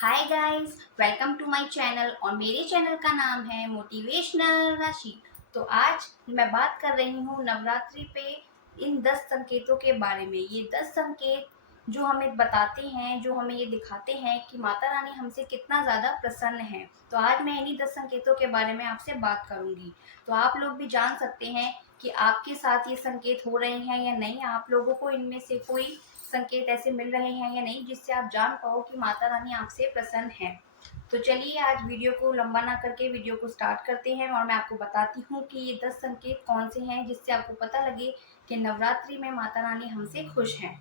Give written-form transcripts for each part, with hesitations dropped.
Hi guys, welcome to my channel. और मेरे channel का नाम है मोटिवेशनल राशि। तो आज मैं बात कर रही हूँ नवरात्रि पे इन 10 संकेतों के बारे में। ये 10 संकेत जो हमें बताते हैं, जो हमें ये दिखाते हैं कि माता रानी हमसे कितना ज़्यादा प्रसन्न है। तो आज मैं इन्हीं 10 संकेतों के बारे में आपसे बात करूंगी। तो आप लोग भी जान सकते हैं कि आपके साथ ये संकेत हो रहे हैं या नहीं। आप लोगों को इनमें से कोई संकेत ऐसे मिल रहे हैं या नहीं जिससे आप जान पाओ कि माता रानी आपसे प्रसन्न है। तो चलिए आज वीडियो को लंबा ना करके वीडियो को स्टार्ट करते हैं और मैं आपको बताती हूँ कि ये 10 संकेत कौन से हैं जिससे आपको पता लगे कि नवरात्रि में माता रानी हमसे खुश हैं।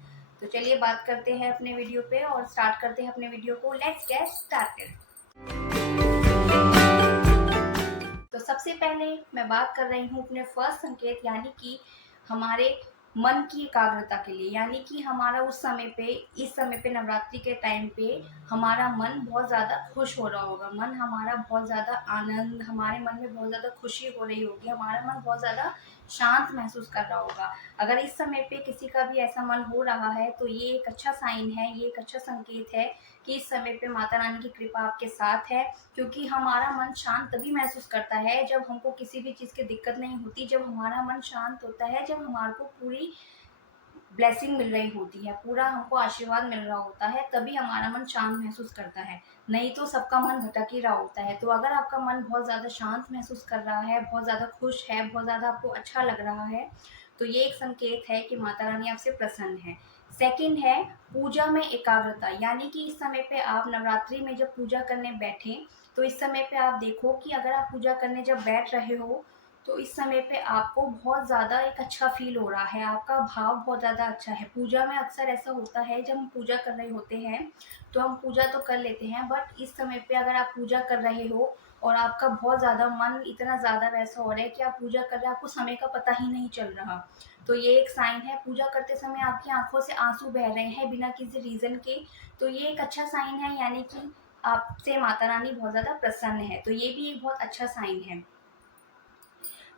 तो चलिए बात करते हैं अपने वीडियो पे और स्टार्ट करते हैं अपने वीडियो को। Let's get started. तो सबसे पहले मैं बात कर रही हूँ अपने फर्स्ट संकेत यानी कि हमारे मन की एकाग्रता के लिए। यानी कि हमारा उस समय पे, इस समय पे नवरात्रि के टाइम पे हमारा मन बहुत ज़्यादा खुश हो रहा होगा। मन हमारा बहुत ज़्यादा आनंद, हमारे मन में बहुत ज़्यादा खुशी हो रही होगी। हमारा मन बहुत ज़्यादा शांत महसूस कर रहा होगा। अगर इस समय पे किसी का भी ऐसा मन हो रहा है तो ये एक अच्छा साइन है, ये एक अच्छा संकेत है कि इस समय पे माता रानी की कृपा आपके साथ है। क्योंकि हमारा मन शांत तभी महसूस करता है जब हमको किसी भी चीज़ की दिक्कत नहीं होती। जब हमारा मन शांत होता है, जब हमारे को पूरी ब्लेसिंग मिल रही होती है, पूरा हमको आशीर्वाद मिल रहा होता है, तभी हमारा मन शांत महसूस करता है। नहीं तो सबका मन भटक ही रहा होता है। तो अगर आपका मन बहुत ज़्यादा शांत महसूस कर रहा है, बहुत ज़्यादा खुश है, बहुत ज़्यादा आपको अच्छा लग रहा है, तो ये एक संकेत है कि माता रानी आपसे प्रसन्न है। सेकंड है पूजा में एकाग्रता। यानी कि इस समय पे आप नवरात्रि में जब पूजा करने बैठें तो इस समय पे आप देखो कि अगर आप पूजा करने जब बैठ रहे हो तो इस समय पे आपको बहुत ज़्यादा एक अच्छा फ़ील हो रहा है, आपका भाव बहुत ज़्यादा अच्छा है। पूजा में अक्सर ऐसा होता है जब हम पूजा कर रहे होते हैं तो हम पूजा तो कर लेते हैं, बट इस समय पे अगर आप पूजा कर रहे हो और आपका बहुत ज़्यादा मन इतना ज़्यादा वैसा हो रहा है कि आप पूजा कर रहे हैं, आपको समय का पता ही नहीं चल रहा, तो ये एक साइन है। पूजा करते समय आपकी आँखों से आँसू बह रहे हैं बिना किसी रीज़न के, तो ये एक अच्छा साइन है। यानी कि आपसे माता रानी बहुत ज़्यादा प्रसन्न है, तो ये भी एक बहुत अच्छा साइन है।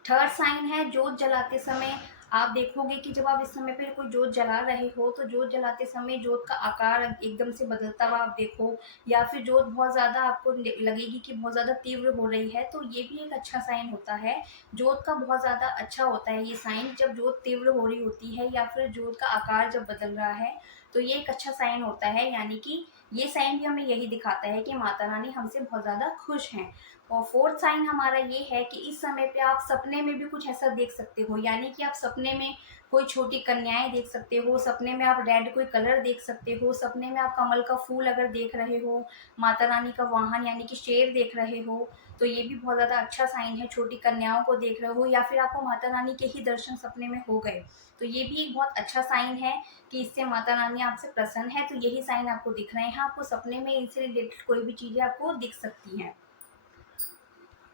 थर्ड साइन है जोत जलाते समय। आप देखोगे कि जब आप इस समय पे कोई जोत जला रहे हो तो जोत जलाते समय जोत का आकार एकदम से बदलता हुआ आप देखो, या फिर जोत बहुत ज़्यादा आपको लगेगी कि बहुत ज़्यादा तीव्र हो रही है, तो ये भी एक अच्छा साइन होता है। जोत का बहुत ज़्यादा अच्छा होता है ये साइन, जब जोत तीव्र हो रही होती है या फिर जोत का आकार जब बदल रहा है, तो ये एक अच्छा साइन होता है। यानी कि ये साइन भी हमें यही दिखाता है कि माता रानी हमसे बहुत ज़्यादा खुश हैं। और फोर्थ साइन हमारा ये है कि इस समय पे आप सपने में भी कुछ ऐसा देख सकते हो। यानी कि आप सपने में कोई छोटी कन्याएं देख सकते हो, सपने में आप रेड कोई कलर देख सकते हो, सपने में आप कमल का फूल अगर देख रहे हो, माता रानी का वाहन यानी कि शेर देख रहे हो, तो ये भी बहुत ज़्यादा अच्छा साइन है। छोटी कन्याओं को देख रहे हो या फिर आपको माता रानी के ही दर्शन सपने में हो गए, तो ये भी एक बहुत अच्छा साइन है कि इससे माता रानी आपसे प्रसन्न है। तो यही साइन आपको दिख रहे हैं, आपको सपने में इनसे रिलेटेड कोई भी चीज़ें आपको दिख सकती हैं।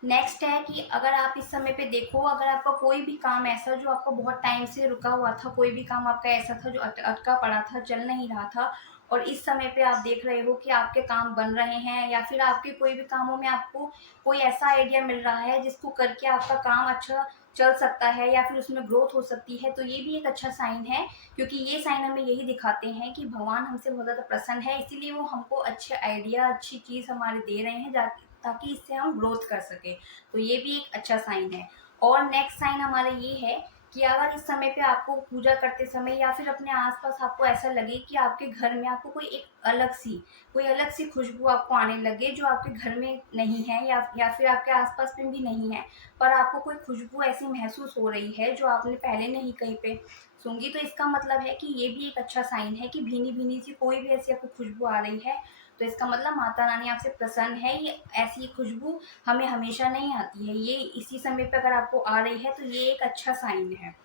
नेक्स्ट है कि अगर आप इस समय पे देखो, अगर आपका कोई भी काम ऐसा जो आपको बहुत टाइम से रुका हुआ था, कोई भी काम आपका ऐसा था जो अटका पड़ा था, चल नहीं रहा था, और इस समय पे आप देख रहे हो कि आपके काम बन रहे हैं, या फिर आपके कोई भी कामों में आपको कोई ऐसा आइडिया मिल रहा है जिसको करके आपका काम अच्छा चल सकता है या फिर उसमें ग्रोथ हो सकती है, तो ये भी एक अच्छा साइन है। क्योंकि ये साइन हमें यही दिखाते हैं कि भगवान हमसे बहुत ज़्यादा प्रसन्न है, इसीलिए वो हमको अच्छे आइडिया, अच्छी चीज़ हमारे दे रहे हैं ताकि इससे हम ग्रोथ कर सके। तो ये भी एक अच्छा साइन है। और नेक्स्ट साइन हमारा ये है कि अगर इस समय पे आपको पूजा करते समय या फिर अपने आसपास आपको ऐसा लगे कि आपके घर में आपको कोई अलग सी खुशबू आपको आने लगे जो आपके घर में नहीं है, या फिर आपके आसपास में भी नहीं है, पर आपको कोई खुशबू ऐसी महसूस हो रही है जो आपने पहले नहीं कहीं पे सूंघी, तो इसका मतलब है कि ये भी एक अच्छा साइन है कि भीनी भीनी सी कोई भी ऐसी आपको खुशबू आ रही है, तो इसका मतलब माता रानी आपसे प्रसन्न है। ये ऐसी खुशबू हमें हमेशा नहीं आती है, ये इसी समय पे अगर आपको आ रही है तो ये एक अच्छा साइन है।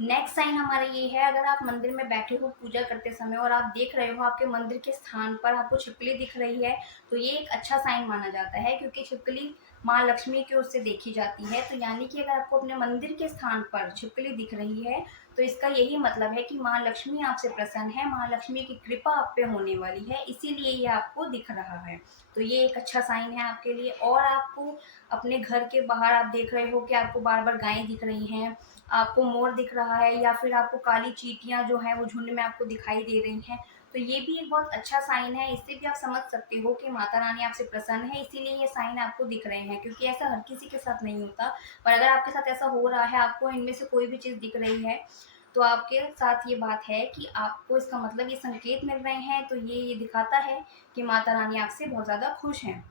नेक्स्ट साइन हमारा ये है, अगर आप मंदिर में बैठे हो पूजा करते समय और आप देख रहे हो आपके मंदिर के स्थान पर आपको छिपकली दिख रही है, तो ये एक अच्छा साइन माना जाता है, क्योंकि छिपकली माँ लक्ष्मी की ओर से देखी जाती है। तो यानी कि अगर आपको अपने मंदिर के स्थान पर छिपकली दिख रही है तो इसका यही मतलब है कि माँ लक्ष्मी आपसे प्रसन्न है, माँ लक्ष्मी की कृपा आप पे होने वाली है, इसीलिए ये आपको दिख रहा है। तो ये एक अच्छा साइन है आपके लिए। और आपको अपने घर के बाहर आप देख रहे हो कि आपको बार बार गायें दिख रही हैं, आपको मोर दिख रहा है, या फिर आपको काली चींटियां जो हैं वो झुंड में आपको दिखाई दे रही हैं, तो ये भी एक बहुत अच्छा साइन है, इससे भी आप समझ सकते हो कि माता रानी आपसे प्रसन्न है, इसीलिए ये साइन आपको दिख रहे हैं, क्योंकि ऐसा हर किसी के साथ नहीं होता। पर अगर आपके साथ ऐसा हो रहा है, आपको इनमें से कोई भी चीज़ दिख रही है, तो आपके साथ ये बात है कि आपको इसका मतलब ये संकेत मिल रहे हैं, तो ये दिखाता है कि माता रानी आपसे बहुत ज़्यादा खुश हैं।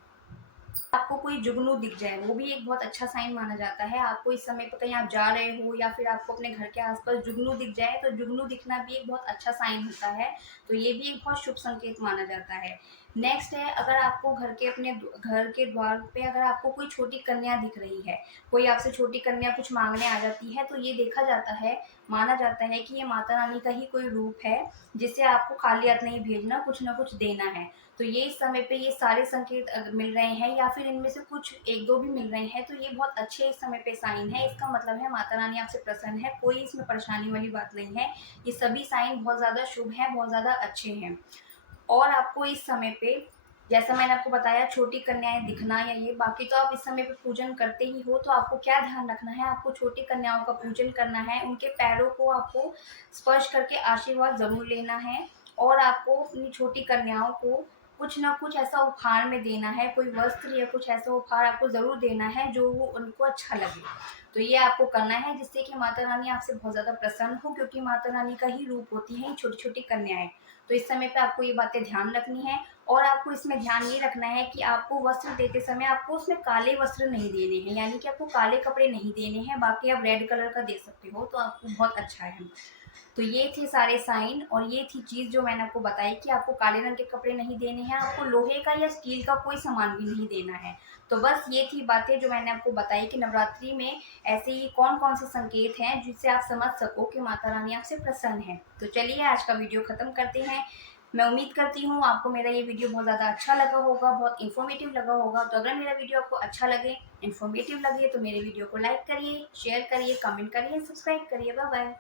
आपको कोई जुगनू दिख जाए, वो भी एक बहुत अच्छा साइन माना जाता है। आपको इस समय पे कहीं आप जा रहे हो या फिर आपको अपने घर के आसपास जुगनू दिख जाए, तो जुगनू दिखना भी एक बहुत अच्छा साइन होता है, तो ये भी एक बहुत शुभ संकेत माना जाता है। नेक्स्ट है, अगर आपको घर के अपने घर के द्वार पे अगर आपको कोई छोटी कन्या दिख रही है, कोई आपसे छोटी कन्या कुछ मांगने आ जाती है, तो ये देखा जाता है, माना जाता है कि ये माता रानी का ही कोई रूप है, जिससे आपको खाली हाथ नहीं भेजना, कुछ ना कुछ देना है। तो ये इस समय पे ये सारे संकेत मिल रहे हैं, या फिर इनमें से कुछ एक दो भी मिल रहे हैं, तो ये बहुत अच्छे इस समय पे साइन है। इसका मतलब है माता रानी आपसे प्रसन्न है, कोई इसमें परेशानी वाली बात नहीं है। ये सभी साइन बहुत ज़्यादा शुभ हैं, बहुत ज़्यादा अच्छे हैं। और आपको इस समय पे, जैसा मैंने आपको बताया, छोटी कन्याएं दिखना या ये, बाकी तो आप इस समय पे पूजन करते ही हो, तो आपको क्या ध्यान रखना है, आपको छोटी कन्याओं का पूजन करना है, उनके पैरों को आपको स्पर्श करके आशीर्वाद जरूर लेना है, और आपको अपनी छोटी कन्याओं को कुछ ना कुछ ऐसा उपहार में देना है, कोई वस्त्र या कुछ ऐसा उपहार आपको ज़रूर देना है जो वो उनको अच्छा लगे। तो ये आपको करना है, जिससे कि माता रानी आपसे बहुत ज़्यादा प्रसन्न हो, क्योंकि माता रानी का ही रूप होती हैं छोटी-छोटी कन्याएँ। तो इस समय पे आपको ये बातें ध्यान रखनी है, और आपको इसमें ध्यान ये रखना है कि आपको वस्त्र देते समय आपको उसमें काले वस्त्र नहीं देने हैं, यानी कि आपको काले कपड़े नहीं देने हैं, बाकी आप रेड कलर का दे सकते हो, तो आपको बहुत अच्छा है। तो ये थे सारे साइन, और ये थी चीज़ जो मैंने आपको बताई कि आपको काले रंग के कपड़े नहीं देने हैं, आपको लोहे का या स्टील का कोई सामान भी नहीं देना है। तो बस ये थी बातें जो मैंने आपको बताई कि नवरात्रि में ऐसे ही कौन-कौन से संकेत हैं जिससे आप समझ सको कि माता रानी आपसे प्रसन्न है। तो चलिए आज का वीडियो खत्म करते हैं। मैं उम्मीद करती हूँ आपको मेरा ये वीडियो बहुत ज़्यादा अच्छा लगा होगा, बहुत इन्फॉर्मेटिव लगा होगा। तो अगर मेरा वीडियो आपको अच्छा लगे, इन्फॉर्मेटिव लगे, तो मेरे वीडियो को लाइक करिए, शेयर करिए, कमेंट करिए, सब्सक्राइब करिए। Bye bye.